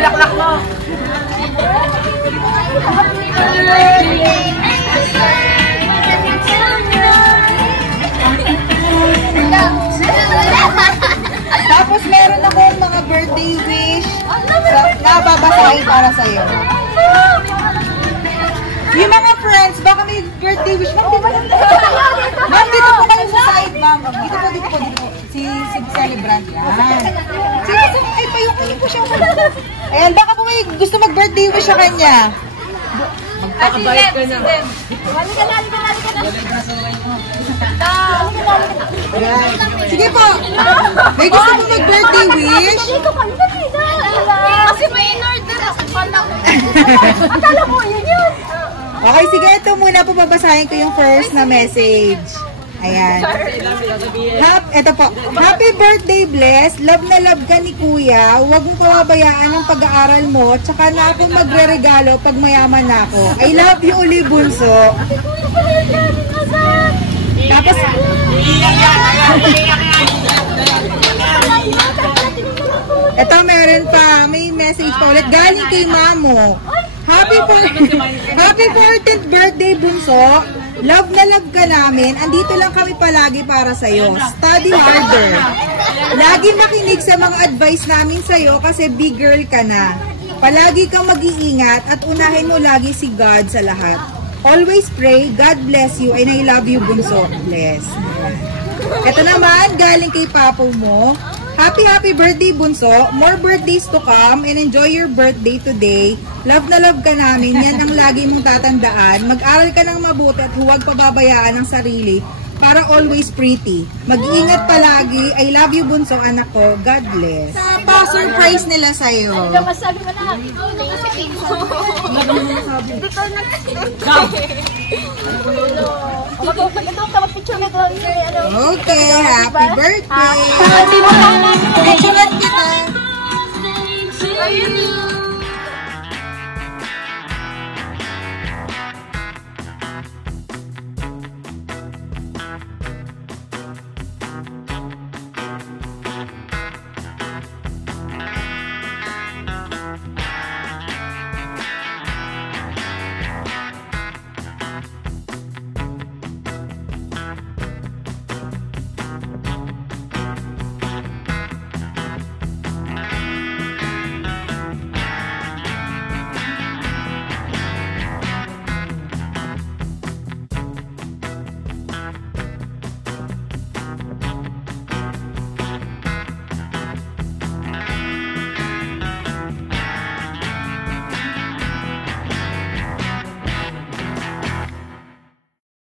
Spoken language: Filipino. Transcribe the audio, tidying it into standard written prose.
bulaklak mo. Tapos meron akong mga birthday wish na babasahin para sa'yo. Yung mga friends, baka may birthday wish. Ma'am, dito po kayo sa side, ma'am. Dito po. Si celebrant. Yan. Sige, ay, payukin po siya. Ayan, baka po may gusto mag-birthday wish sa kanya. Magpakabait ka na. Halika na. Ayan. Sige po. May gusto po mag-birthday wish? Kasi may in-order. Akala ko yun. Okay, sige. Ito muna po babasahin ko yung first na message. Ayan. Ito po. Happy birthday, Bless. Love na love ka ni Kuya. Huwag mong pababayaan ang pag-aaral mo. Tsaka na ako magre-regalo pag mayaman na ako. I love you, Uli Bunso. Tapos, ito meron pa. May message pa ulit. Galing kay Mamo. Happy 14th birthday, Bunso. Love na love ka namin. Andito lang kami palagi para sa'yo. Study harder. Lagi makinig sa mga advice namin sa'yo kasi big girl ka na. Palagi kang mag-iingat at unahin mo lagi si God sa lahat. Always pray, God bless you, and I love you, Bunso. Bless. Ito naman, galing kay Papo mo. Happy birthday, Bunso. More birthdays to come and enjoy your birthday today. Love na love ka namin. Yan ang lagi mong tatandaan. Mag-aral ka ng mabuti at huwag pababayaan ang sarili para always pretty. Mag-iingat palagi. I love you, Bunso, anak ko. God bless. Pa-surprise nila sa'yo. Ano masabi mo na? Dito na. Picture na ito. Okay, happy birthday! Picture kita!